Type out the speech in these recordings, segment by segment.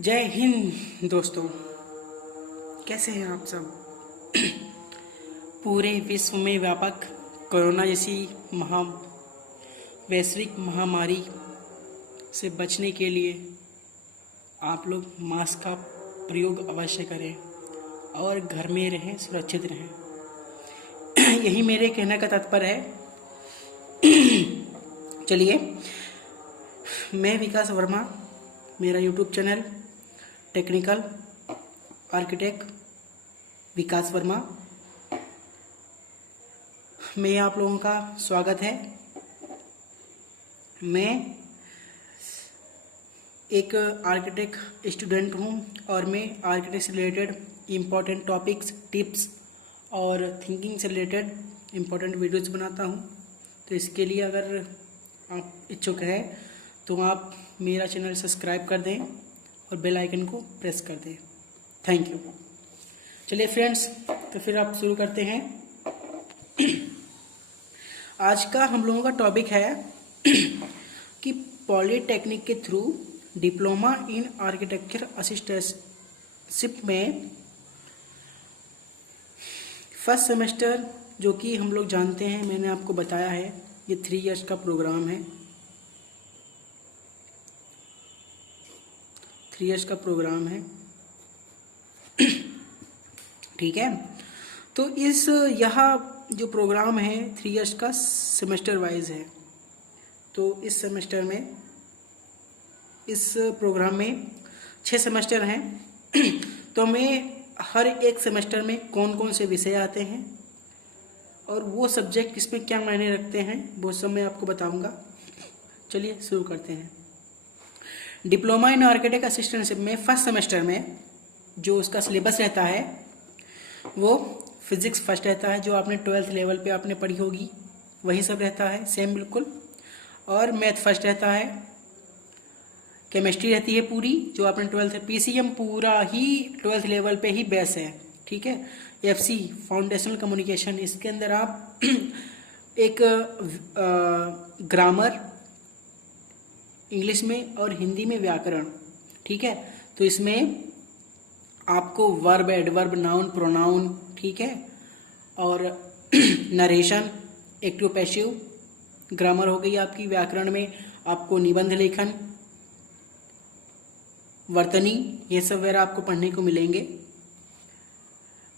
जय हिंद दोस्तों। कैसे हैं आप सब। पूरे विश्व में व्यापक कोरोना जैसी वैश्विक महामारी से बचने के लिए आप लोग मास्क का प्रयोग अवश्य करें और घर में रहें, सुरक्षित रहें। यही मेरे कहने का तात्पर्य है। चलिए, मैं विकास वर्मा, मेरा यूट्यूब चैनल टेक्निकल आर्किटेक्ट विकास वर्मा में आप लोगों का स्वागत है। मैं एक आर्किटेक्ट स्टूडेंट हूं और मैं आर्किटेक्ट से रिलेटेड इम्पोर्टेंट टॉपिक्स, टिप्स और थिंकिंग से रिलेटेड इम्पोर्टेंट वीडियोस बनाता हूं। तो इसके लिए अगर आप इच्छुक हैं तो आप मेरा चैनल सब्सक्राइब कर दें और बेल आइकन को प्रेस कर दें। Thank you. चलिए फ्रेंड्स, तो फिर आप शुरू करते हैं। आज का हम लोगों का टॉपिक है कि पॉलीटेक्निक के through diploma in architecture assistantship में फर्स्ट सेमेस्टर, जो कि हम लोग जानते हैं, मैंने आपको बताया है, ये 3 इयर्स का प्रोग्राम है। 3 इयर्स का प्रोग्राम है, ठीक है। तो यहाँ जो प्रोग्राम है 3 इयर्स का सेमेस्टर वाइज है। तो इस सेमेस्टर में, इस प्रोग्राम में 6 सेमेस्टर हैं। तो हमें हर एक सेमेस्टर में कौन कौन से विषय आते हैं और वो सब्जेक्ट इसमें क्या मायने रखते हैं, वो सब मैं आपको बताऊंगा। चलिए शुरू करते हैं। डिप्लोमा इन आर्किटेक्ट असिस्टेंटशिप में फर्स्ट सेमेस्टर में जो उसका सिलेबस रहता है वो फिजिक्स फर्स्ट रहता है, जो आपने 12th लेवल पे आपने पढ़ी होगी, वही सब रहता है सेम बिल्कुल। और मैथ फर्स्ट रहता है, केमिस्ट्री रहती है पूरी, जो आपने 12th पीसीएम पूरा ही 12th लेवल पे ही बेस है, ठीक है। एफसी फाउंडेशनल कम्युनिकेशन, इसके अंदर आप एक ग्रामर इंग्लिश में और हिंदी में व्याकरण, ठीक है। तो इसमें आपको वर्ब, एडवर्ब, नाउन, प्रोनाउन, ठीक है, और नरेशन, एक्टिव पैसिव, ग्रामर हो गई आपकी। व्याकरण में आपको निबंध लेखन, वर्तनी, ये सब वगैरह आपको पढ़ने को मिलेंगे।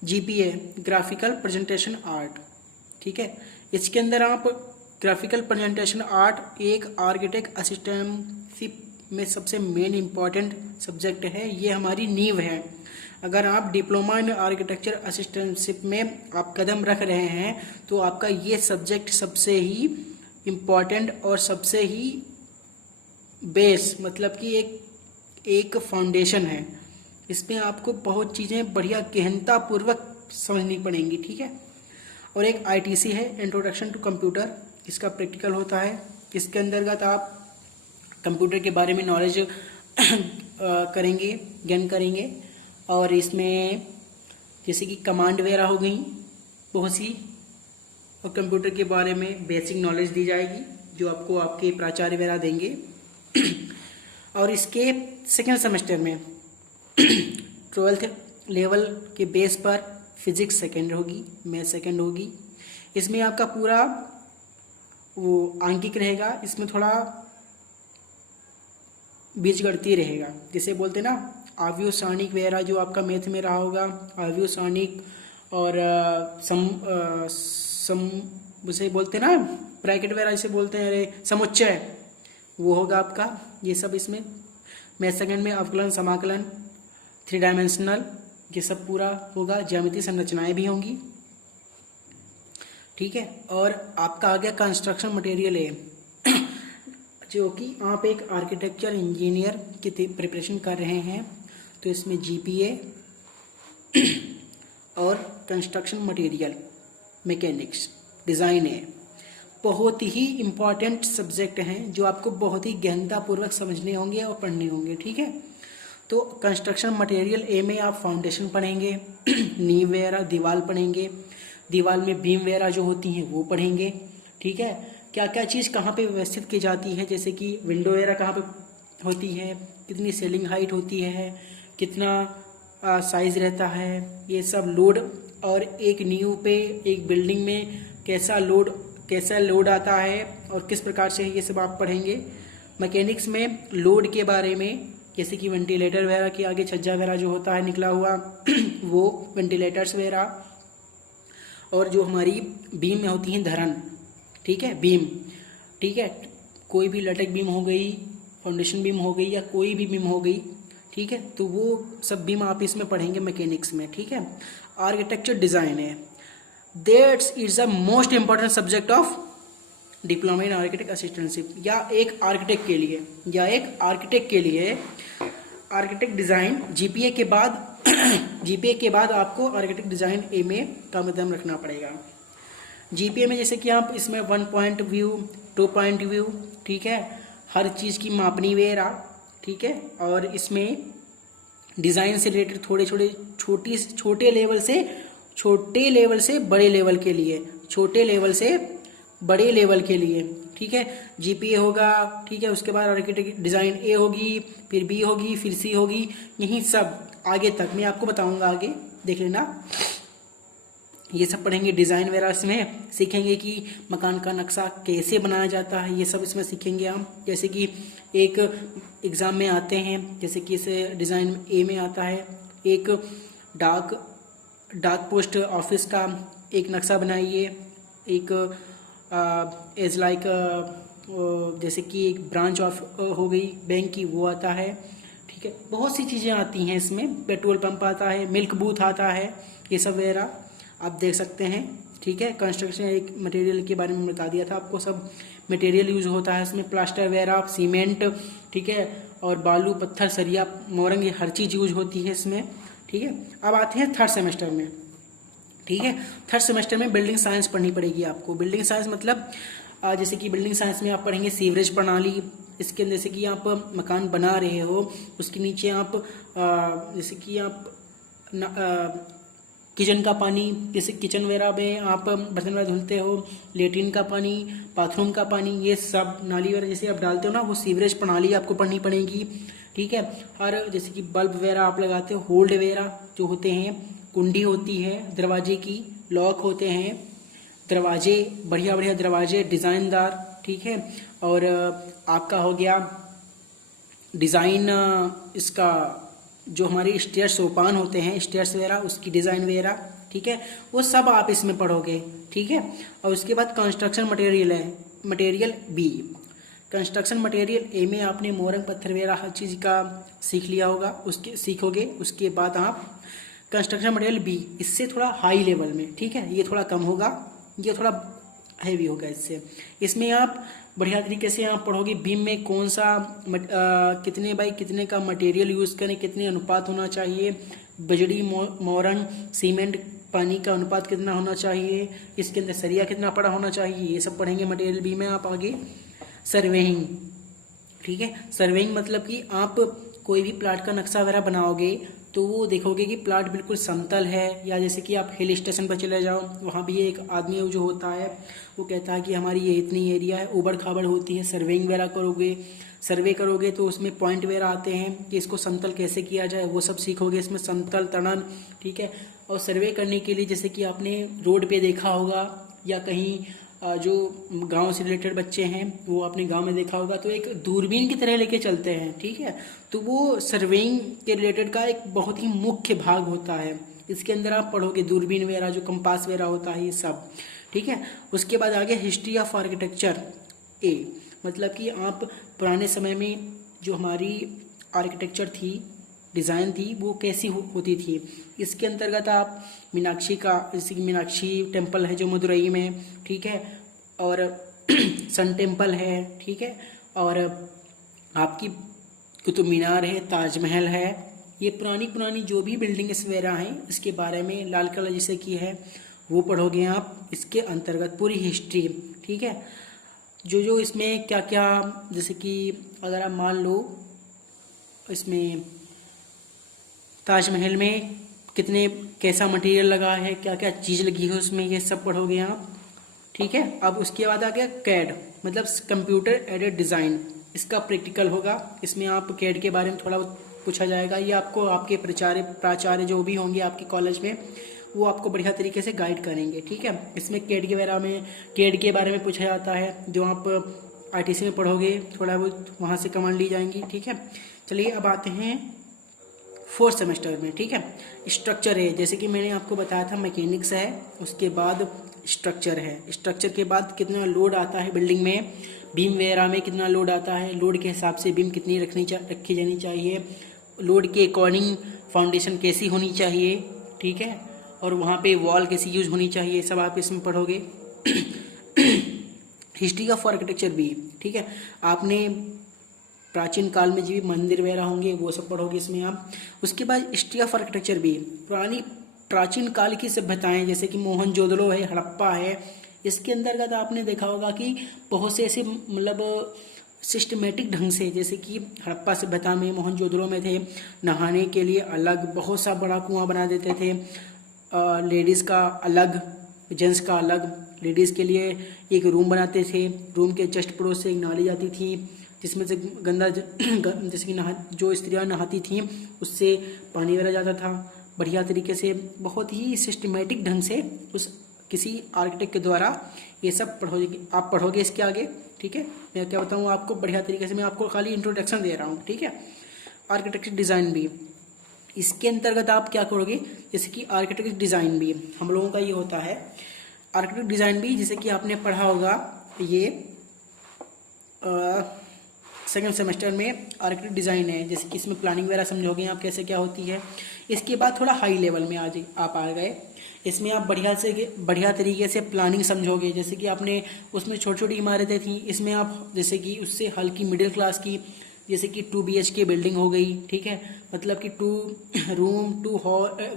जीपीए ग्राफिकल प्रेजेंटेशन आर्ट, ठीक है। इसके अंदर आप ग्राफिकल प्रेजेंटेशन आर्ट एक आर्किटेक्ट असिस्टेंटशिप में सबसे मेन इंपॉर्टेंट सब्जेक्ट है, ये हमारी नींव है। अगर आप डिप्लोमा इन आर्किटेक्चर असिस्टेंटशिप में आप कदम रख रहे हैं तो आपका ये सब्जेक्ट सबसे ही इम्पॉर्टेंट और सबसे ही बेस, मतलब कि एक फाउंडेशन है। इसमें आपको बहुत चीज़ें बढ़िया गहनता पूर्वक समझनी पड़ेंगी, ठीक है। और एक आईटीसी है, इंट्रोडक्शन टू कंप्यूटर, इसका प्रैक्टिकल होता है। इसके अंतर्गत आप कंप्यूटर के बारे में नॉलेज गेन करेंगे। और इसमें जैसे कि कमांड वगैरह हो गई बहुत सी, और कंप्यूटर के बारे में बेसिक नॉलेज दी जाएगी जो आपको आपके प्राचार्य वगैरह देंगे। और इसके सेकेंड सेमेस्टर में 12th लेवल के बेस पर फिजिक्स सेकेंड होगी, मैथ सेकेंड होगी। इसमें आपका पूरा वो आंकिक रहेगा, इसमें थोड़ा बीजगणितीय रहेगा, जिसे बोलते हैं ना आव्यूह सारणिक वगैरह, जो आपका मैथ में रहा होगा, आव्यूह सारणिक और उसे बोलते हैं ना ब्रैकेट वगैरह, जिसे बोलते हैं अरे समुच्चय, वो होगा आपका। ये सब इसमें मैथ सेकेंड में अवकलन, समाकलन, 3 डायमेंशनल, ये सब पूरा होगा। ज्यामितीय संरचनाएं भी होंगी, ठीक है। और आपका आ गया कंस्ट्रक्शन मटेरियल है, जो कि आप एक आर्किटेक्चर इंजीनियर की प्रिपरेशन कर रहे हैं। तो इसमें जीपीए और कंस्ट्रक्शन मटेरियल मैकेनिक्स डिज़ाइन है, बहुत ही इम्पॉर्टेंट सब्जेक्ट हैं जो आपको बहुत ही गहनतापूर्वक समझने होंगे और पढ़ने होंगे, ठीक है। तो कंस्ट्रक्शन मटेरियल ए में आप फाउंडेशन पढ़ेंगे, नींव वगैरह, दीवार पढ़ेंगे, दीवार में बीम वगैरह जो होती हैं वो पढ़ेंगे, ठीक है। क्या क्या चीज़ कहाँ पे व्यवस्थित की जाती है, जैसे कि विंडो वगैरह कहाँ पे होती है, कितनी सेलिंग हाइट होती है, कितना साइज रहता है, ये सब लोड, और एक नींव पे एक बिल्डिंग में कैसा लोड आता है और किस प्रकार से ये सब आप पढ़ेंगे। मैकेनिक्स में लोड के बारे में, जैसे कि वेंटिलेटर वगैरह के आगे छज्जा वगैरह जो होता है निकला हुआ वो वेंटिलेटर्स वगैरह, और जो हमारी बीम में होती हैं धरन, ठीक है, बीम, ठीक है, कोई भी लटक बीम हो गई, फाउंडेशन बीम हो गई, या कोई भी बीम हो गई, ठीक है, तो वो सब बीम आप इसमें पढ़ेंगे मैकेनिक्स में, ठीक है। आर्किटेक्चर डिज़ाइन है, that's is the most important subject of diploma in architect assistantship, या एक आर्किटेक्ट के लिए आर्किटेक्ट डिज़ाइन जीपीए के बाद आपको आर्किटेक्ट डिज़ाइन ए में का कदम रखना पड़ेगा। जीपीए में जैसे कि आप इसमें 1 पॉइंट व्यू, 2 पॉइंट व्यू, ठीक है, हर चीज़ की मापनी वगैरह, ठीक है, और इसमें डिज़ाइन से रिलेटेड छोटे लेवल से बड़े लेवल के लिए, छोटे लेवल से बड़े लेवल के लिए, ठीक है, जीपीए होगा, ठीक है, उसके बाद आर्किटेक्ट डिज़ाइन ए होगी, फिर बी होगी, फिर सी होगी, यही सब आगे तक मैं आपको बताऊंगा, आगे देख लेना। ये सब पढ़ेंगे, डिज़ाइन वगैरह इसमें सीखेंगे कि मकान का नक्शा कैसे बनाया जाता है, ये सब इसमें सीखेंगे हम। जैसे कि एक एग्ज़ाम में आते हैं, जैसे कि इसे डिज़ाइन ए में आता है, एक डाक पोस्ट ऑफिस का एक नक्शा बनाइए, एक एज लाइक जैसे कि एक ब्रांच ऑफ हो गई बैंक की, वो आता है, ठीक है, बहुत सी चीज़ें आती हैं इसमें, पेट्रोल पंप आता है, मिल्क बूथ आता है, ये सब वगैरह आप देख सकते हैं, ठीक है। कंस्ट्रक्शन एक मटेरियल के बारे में बता दिया था आपको, सब मटेरियल यूज़ होता है इसमें, प्लास्टर वगैरह, सीमेंट, ठीक है, और बालू, पत्थर, सरिया, मोरंग, ये हर चीज़ यूज होती है इसमें, ठीक है। अब आते हैं थर्ड सेमेस्टर में, ठीक है। थर्ड सेमेस्टर में बिल्डिंग साइंस पढ़नी पड़ेगी आपको। बिल्डिंग साइंस मतलब जैसे कि बिल्डिंग साइंस में आप पढ़ेंगे सीवरेज प्रणाली, इसके अंदर जैसे कि आप मकान बना रहे हो, उसके नीचे आप जैसे कि आप किचन का पानी, जैसे किचन वगैरह में आप बर्तन वगैरह धुलते हो, लेट्रिन का पानी, बाथरूम का पानी, ये सब नाली वगैरह जैसे आप डालते हो ना, वो सीवरेज प्रणाली आपको पढ़नी पड़ेगी, ठीक है। और जैसे कि बल्ब वगैरह आप लगाते हो, होल्ड वगैरह जो होते हैं, कुंडी होती है दरवाजे की, लॉक होते हैं दरवाजे, बढ़िया बढ़िया दरवाजे डिज़ाइनदार, ठीक है। और आपका हो गया डिज़ाइन, इसका जो हमारे स्टेयर सोपान होते हैं, स्टेयर्स वगैरह, उसकी डिज़ाइन वगैरह, ठीक है, वो सब आप इसमें पढ़ोगे, ठीक है। और उसके बाद कंस्ट्रक्शन मटेरियल है, material B. Construction material A में आपने मोरंग, पत्थर वगैरह हर चीज़ का सीख लिया होगा, उसके सीखोगे। उसके बाद आप कंस्ट्रक्शन मटेरियल बी, इससे थोड़ा हाई लेवल में, ठीक है, ये थोड़ा कम होगा, ये थोड़ा हैवी होगा इससे। इसमें आप बढ़िया तरीके से आप पढ़ोगे बीम में कौन सा कितने बाई कितने का मटेरियल यूज़ करें, कितने अनुपात होना चाहिए, बजड़ी, मोरंग, सीमेंट, पानी का अनुपात कितना होना चाहिए, इसके अंदर सरिया कितना पड़ा होना चाहिए, ये सब पढ़ेंगे मटेरियल बी में आप आगे। सर्वेइंग, ठीक है, सर्वेइंग मतलब कि आप कोई भी प्लाट का नक्शा वगैरह बनाओगे तो वो देखोगे कि प्लाट बिल्कुल समतल है, या जैसे कि आप हिल स्टेशन पर चले जाओ, वहाँ भी एक आदमी जो होता है वो कहता है कि हमारी ये इतनी एरिया है, ऊबड़ खाबड़ होती है। सर्वेइंग वगैरह करोगे, सर्वे करोगे तो उसमें पॉइंट वगैरह आते हैं कि इसको समतल कैसे किया जाए, वो सब सीखोगे इसमें, समतल, तड़न, ठीक है। और सर्वे करने के लिए जैसे कि आपने रोड पे देखा होगा, या कहीं जो गांव से रिलेटेड बच्चे हैं वो अपने गांव में देखा होगा, तो एक दूरबीन की तरह लेके चलते हैं, ठीक है। तो वो सर्वेइंग के रिलेटेड का एक बहुत ही मुख्य भाग होता है, इसके अंदर आप पढ़ोगे दूरबीन वगैरह, जो कंपास वगैरह होता है, ये सब, ठीक है। उसके बाद आगे हिस्ट्री ऑफ आर्किटेक्चर ए, मतलब कि आप पुराने समय में जो हमारी आर्किटेक्चर थी, डिज़ाइन थी, वो कैसी होती थी। इसके अंतर्गत आप मीनाक्षी का, जैसे कि मीनाक्षी टेम्पल है जो मदुरई में, ठीक है, और सन टेम्पल है, ठीक है, और आपकी कुतुब मीनार है, ताजमहल है, ये पुरानी पुरानी जो भी बिल्डिंग्स वगैरह हैं इसके बारे में, लाल किला जैसे की है वो पढ़ोगे आप इसके अंतर्गत, पूरी हिस्ट्री, ठीक है। जो इसमें क्या क्या, जैसे कि अगर आप मान लो इसमें ताजमहल में कैसा मटेरियल लगा है, क्या क्या चीज़ लगी है उसमें, ये सब पढ़ोगे आप, ठीक है। अब उसके बाद आ गया कैड, मतलब कंप्यूटर एडेड डिज़ाइन, इसका प्रैक्टिकल होगा। इसमें आप कैड के बारे में थोड़ा पूछा जाएगा। ये आपको आपके प्राचार्य जो भी होंगे आपके कॉलेज में, वो आपको बढ़िया तरीके से गाइड करेंगे, ठीक है। इसमें कैड के बारे में पूछा जाता है, जो आप आईटीसी में पढ़ोगे थोड़ा बहुत वहाँ से कमांड ली जाएंगी, ठीक है। चलिए अब आते हैं फोर्थ सेमेस्टर में, ठीक है। स्ट्रक्चर है, जैसे कि मैंने आपको बताया था मैकेनिक्स है, उसके बाद स्ट्रक्चर है। स्ट्रक्चर के बाद कितना लोड आता है बिल्डिंग में, बीम वगैरह में कितना लोड आता है, लोड के हिसाब से बीम कितनी रखी जानी चाहिए, लोड के अकॉर्डिंग फाउंडेशन कैसी होनी चाहिए, ठीक है, और वहाँ पे वॉल कैसी यूज होनी चाहिए, सब आप इसमें पढ़ोगे। हिस्ट्री ऑफ आर्किटेक्चर भी, ठीक है। आपने प्राचीन काल में जो भी मंदिर वगैरह होंगे वो सब पढ़ोगे इसमें आप। उसके बाद हिस्ट्री ऑफ आर्किटेक्चर भी, प्राचीन काल की सभ्यताएं जैसे कि मोहनजोदड़ो है, हड़प्पा है, इसके अंतर्गत आपने देखा होगा कि बहुत से ऐसे मतलब सिस्टमेटिक ढंग से, जैसे कि हड़प्पा सभ्यता में, मोहनजोदड़ो में थे, नहाने के लिए अलग बहुत सा बड़ा कुआं बना देते थे, लेडीज़ का अलग, जेंट्स का अलग। लेडीज़ के लिए एक रूम बनाते थे, रूम के जस्ट पड़ोस से एक नाली जाती थी जिसमें से गंदा जैसे कि जो स्त्रियां नहाती थीं उससे पानी वगैरह जाता था। बढ़िया तरीके से बहुत ही सिस्टमेटिक ढंग से उस किसी आर्किटेक्ट के द्वारा ये सब आप पढ़ोगे इसके आगे, ठीक है। मैं क्या बताऊँ आपको बढ़िया तरीके से, मैं आपको खाली इंट्रोडक्शन दे रहा हूँ, ठीक है। आर्किटेक्चर डिज़ाइन भी, इसके अंतर्गत आप क्या करोगे, जैसे कि आर्किटेक्ट डिज़ाइन भी हम लोगों का ये होता है। आर्किटेक्ट डिज़ाइन भी जैसे कि आपने पढ़ा होगा, ये सेकेंड सेमेस्टर में आर्किटेक्ट डिज़ाइन है, जैसे कि इसमें प्लानिंग वगैरह समझोगे आप कैसे क्या होती है। इसके बाद थोड़ा हाई लेवल में आप आ गए, इसमें आप बढ़िया तरीके से प्लानिंग समझोगे। जैसे कि आपने उसमें छोटी छोटी इमारतें थी, इसमें आप जैसे कि उससे हल्की मिडिल क्लास की, जैसे कि 2 BHK बिल्डिंग हो गई, ठीक है, मतलब कि 2 रूम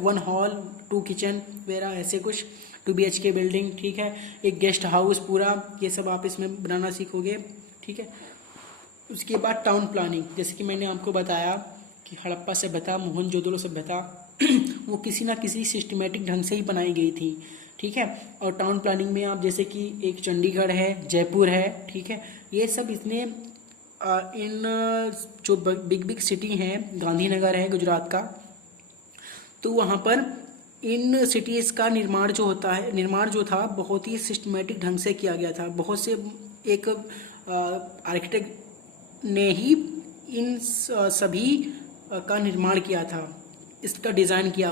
1 हॉल 2 किचन वगैरह ऐसे कुछ 2 BHK बिल्डिंग, ठीक है, एक गेस्ट हाउस पूरा, ये सब आप इसमें बनाना सीखोगे, ठीक है। उसके बाद टाउन प्लानिंग, जैसे कि मैंने आपको बताया कि हड़प्पा सभ्यता, मोहनजोदड़ो सभ्यता वो किसी ना किसी सिस्टमेटिक ढंग से ही बनाई गई थी, ठीक है। और टाउन प्लानिंग में आप जैसे कि एक चंडीगढ़ है, जयपुर है, ठीक है, ये सब इतने इन जो बिग सिटी हैं, गांधीनगर है गुजरात का, तो वहाँ पर इन सिटीज़ का निर्माण जो था बहुत ही सिस्टमेटिक ढंग से किया गया था। बहुत से एक आर्किटेक्ट ने ही इन सभी का निर्माण किया था, इसका डिज़ाइन किया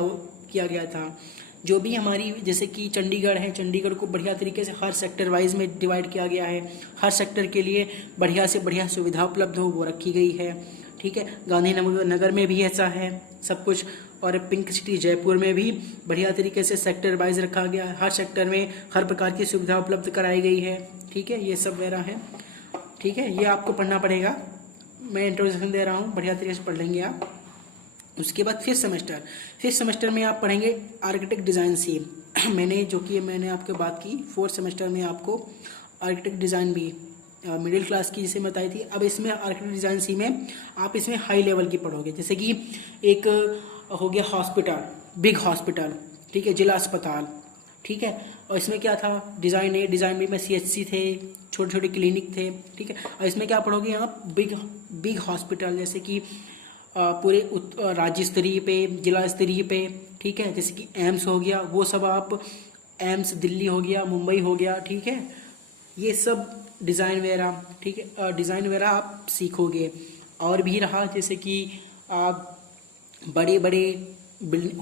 गया था। जो भी हमारी जैसे कि चंडीगढ़ है, चंडीगढ़ को बढ़िया तरीके से हर सेक्टर वाइज में डिवाइड किया गया है, हर सेक्टर के लिए बढ़िया से बढ़िया सुविधा उपलब्ध हो वो रखी गई है, ठीक है। गांधीनगर में भी ऐसा है सब कुछ, और पिंक सिटी जयपुर में भी बढ़िया तरीके से सेक्टर वाइज रखा गया है, हर सेक्टर में हर प्रकार की सुविधा उपलब्ध कराई गई है, ठीक है। ये सब वगैरह है, ठीक है, ये आपको पढ़ना पड़ेगा, मैं इंट्रोडक्शन दे रहा हूँ, बढ़िया तरीके से पढ़ लेंगे आप। उसके बाद फिफ्थ सेमेस्टर में आप पढ़ेंगे आर्किटेक्ट डिज़ाइन सी। मैंने आपको बात की, फोर्थ सेमेस्टर में आपको आर्किटेक्ट डिज़ाइन भी मिडिल क्लास की जिसे बताई थी। अब इसमें आर्किटेक्ट डिज़ाइन सी में आप इसमें हाई लेवल की पढ़ोगे, जैसे कि एक हो गया हॉस्पिटल, बिग हॉस्पिटल, ठीक है, जिला अस्पताल, ठीक है। और इसमें क्या था, डिज़ाइन बी में CHC थे, छोटे छोटे क्लिनिक थे, ठीक है। और इसमें क्या पढ़ोगे आप, बिग हॉस्पिटल, जैसे कि पूरे राज्य स्तरीय पे, जिला स्तरीय पे, ठीक है, जैसे कि एम्स हो गया, वो सब आप, एम्स दिल्ली हो गया, मुंबई हो गया, ठीक है, ये सब डिज़ाइन वगैरह, ठीक है, डिज़ाइन वगैरह आप सीखोगे। और भी रहा जैसे कि आप बड़े बड़े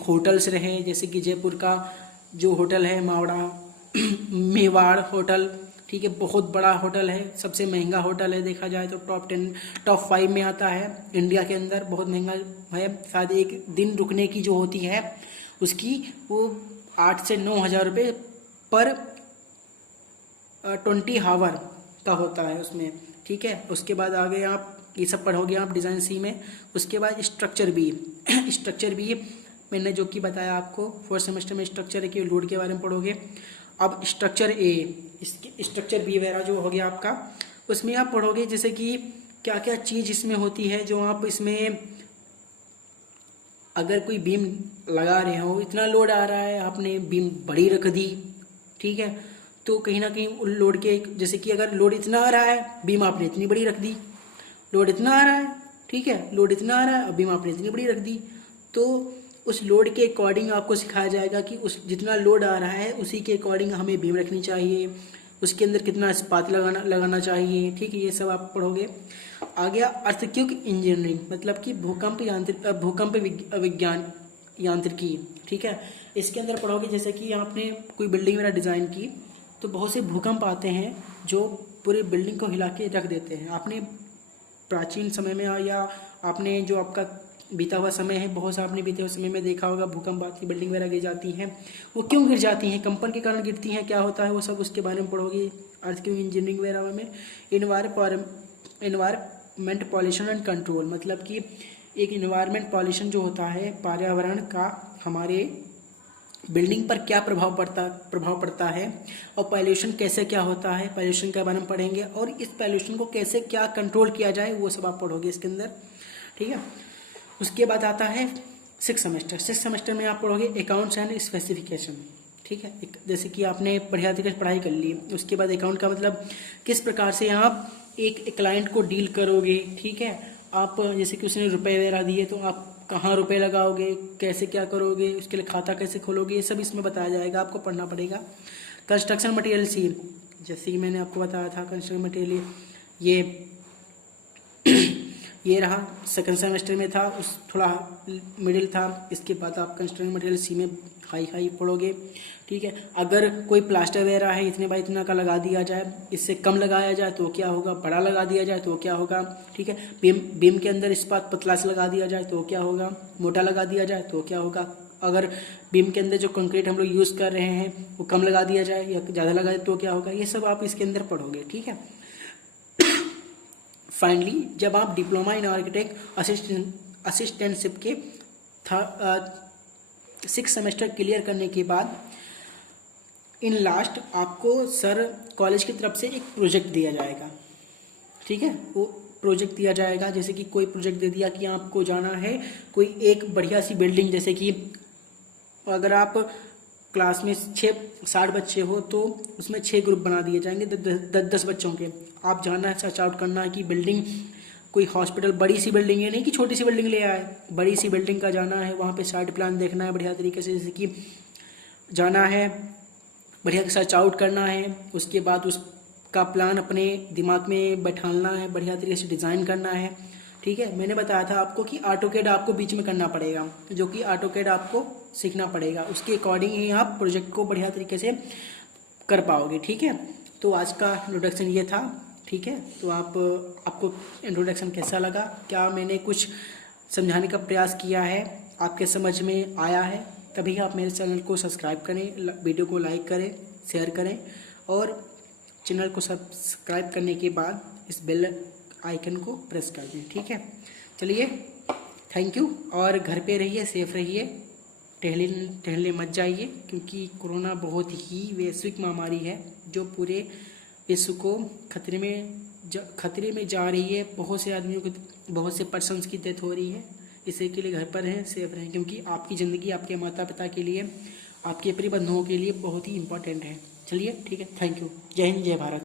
होटल्स रहे, जैसे कि जयपुर का जो होटल है मेवाड़ होटल, ठीक है, बहुत बड़ा होटल है, सबसे महंगा होटल है, देखा जाए तो टॉप 5 में आता है इंडिया के अंदर, बहुत महंगा है। शायद एक दिन रुकने की जो होती है उसकी वो 8 से 9 हज़ार रुपये पर 20 हावर का होता है उसमें, ठीक है। उसके बाद आगे आप ये सब पढ़ोगे आप डिज़ाइन सी में। उसके बाद स्ट्रक्चर भी मैंने जो कि बताया आपको, फोर्थ सेमेस्टर में स्ट्रक्चर के लोड के बारे में पढ़ोगे। अब स्ट्रक्चर स्ट्रक्चर बी वगैरह जो हो गया आपका, उसमें आप पढ़ोगे जैसे कि क्या क्या चीज़ इसमें होती है, जो आप इसमें अगर कोई बीम लगा रहे हो, इतना लोड आ रहा है, आपने बीम बड़ी रख दी, ठीक है, तो कहीं ना कहीं लोड के, जैसे कि अगर लोड इतना आ रहा है, बीम आपने इतनी बड़ी रख दी, लोड इतना आ रहा है, ठीक है, लोड इतना आ रहा है, अब बीम आपने इतनी बड़ी रख दी, तो उस लोड के अकॉर्डिंग आपको सिखाया जाएगा कि उस जितना लोड आ रहा है उसी के अकॉर्डिंग हमें बीम रखनी चाहिए, उसके अंदर कितना इस्पात लगाना चाहिए, ठीक है, ये सब आप पढ़ोगे। आ गया अर्थक्वेक इंजीनियरिंग, मतलब कि भूकंप विज्ञान यांत्रिकी, ठीक है। इसके अंदर पढ़ोगे जैसे कि आपने कोई बिल्डिंग वगैरह डिज़ाइन की तो बहुत से भूकंप आते हैं जो पूरी बिल्डिंग को हिला के रख देते हैं। आपने प्राचीन समय में या आपने जो आपका बीता हुआ समय है, बहुत सा आपने बीते हुए समय में देखा होगा, भूकंप आती, बिल्डिंग वगैरह गिर जाती हैं। वो क्यों गिर जाती हैं, कंपन के कारण गिरती हैं, क्या होता है वो सब उसके बारे में पढ़ोगे अर्थक्वेक इंजीनियरिंग वगैरह में। इन्वायरमेंट पॉल्यूशन एंड कंट्रोल, मतलब कि एक इन्वायरमेंट पॉल्यूशन जो होता है, पर्यावरण का हमारे बिल्डिंग पर क्या प्रभाव पड़ता है, और पॉल्यूशन कैसे क्या होता है, पॉल्यूशन के बारे में पढ़ेंगे, और इस पॉल्यूशन को कैसे क्या कंट्रोल किया जाए वो सब आप पढ़ोगे इसके अंदर, ठीक है। उसके बाद आता है सिक्स सेमेस्टर में आप पढ़ोगे अकाउंट्स एंड स्पेसिफिकेशन, ठीक है। जैसे कि आपने बढ़िया तरीके से पढ़ाई कर ली, उसके बाद अकाउंट का मतलब किस प्रकार से आप एक क्लाइंट को डील करोगे, ठीक है। आप जैसे कि उसने रुपए वगैरह दिए तो आप कहाँ रुपए लगाओगे, कैसे क्या करोगे, उसके लिए खाता कैसे खोलोगे, ये सब इसमें बताया जाएगा, आपको पढ़ना पड़ेगा। कंस्ट्रक्शन मटेरियल सील, जैसे कि मैंने आपको बताया था, कंस्ट्रक्शन मटेरियल ये रहा, सेकंड सेमेस्टर में था, उस थोड़ा मिडिल था। इसके बाद आप कंस्ट्रक्शन मटेरियल सी में हाई पढ़ोगे, ठीक है। अगर कोई प्लास्टर वगैरह है इतने बाई इतना का लगा दिया जाए, इससे कम लगाया जाए तो क्या होगा, बड़ा लगा दिया जाए तो क्या होगा, ठीक है। बीम के अंदर इस्पात पतला से लगा दिया जाए तो क्या होगा, मोटा लगा दिया जाए तो क्या होगा। अगर बीम के अंदर जो कंक्रीट हम लोग यूज़ कर रहे हैं वो कम लगा दिया जाए या ज़्यादा लगा दिया तो क्या होगा, ये सब आप इसके अंदर पढ़ोगे, ठीक है। फाइनली जब आप डिप्लोमा इन आर्किटेक्ट असिस्टेंटशिप के 6 सेमेस्टर क्लियर करने के बाद इन लास्ट आपको सर कॉलेज की तरफ से एक प्रोजेक्ट दिया जाएगा, ठीक है। वो प्रोजेक्ट दिया जाएगा, जैसे कि कोई प्रोजेक्ट दे दिया कि आपको जाना है कोई एक बढ़िया सी बिल्डिंग, जैसे कि अगर आप क्लास में 60 बच्चे हो तो उसमें 6 ग्रुप बना दिए जाएंगे 10 बच्चों के। आप जाना है, सर्च आउट करना है कि बिल्डिंग कोई हॉस्पिटल, बड़ी सी बिल्डिंग है, नहीं कि छोटी सी बिल्डिंग ले आए, बड़ी सी बिल्डिंग का जाना है, वहाँ पे साइट प्लान देखना है बढ़िया तरीके से, जैसे कि जाना है, बढ़िया सर्च आउट करना है, उसके बाद उसका प्लान अपने दिमाग में बैठाना है, बढ़िया तरीके से डिज़ाइन करना है, ठीक है। मैंने बताया था आपको कि ऑटोकैड आपको बीच में करना पड़ेगा, जो कि ऑटोकैड आपको सीखना पड़ेगा, उसके अकॉर्डिंग ही आप प्रोजेक्ट को बढ़िया तरीके से कर पाओगे, ठीक है। तो आज का इंट्रोडक्शन ये था, ठीक है। तो आपको इंट्रोडक्शन कैसा लगा, क्या मैंने कुछ समझाने का प्रयास किया है, आपके समझ में आया है, तभी आप मेरे चैनल को सब्सक्राइब करें, वीडियो को लाइक करें, शेयर करें, और चैनल को सब्सक्राइब करने के बाद इस बेल आइकन को प्रेस कर दें, ठीक है। चलिए, थैंक यू, और घर पे रहिए, सेफ रहिए, टहलने मत जाइए, क्योंकि कोरोना बहुत ही वैश्विक महामारी है जो पूरे विश्व को खतरे में जा रही है। बहुत से आदमियों को, बहुत से पर्सन्स की डेथ हो रही है। इसी के लिए घर पर रहें, सेफ रहें, क्योंकि आपकी ज़िंदगी आपके माता पिता के लिए, आपके प्रिय बंधुओं के लिए बहुत ही इंपॉर्टेंट है। चलिए, ठीक है, थैंक यू, जय हिंद, जय भारत।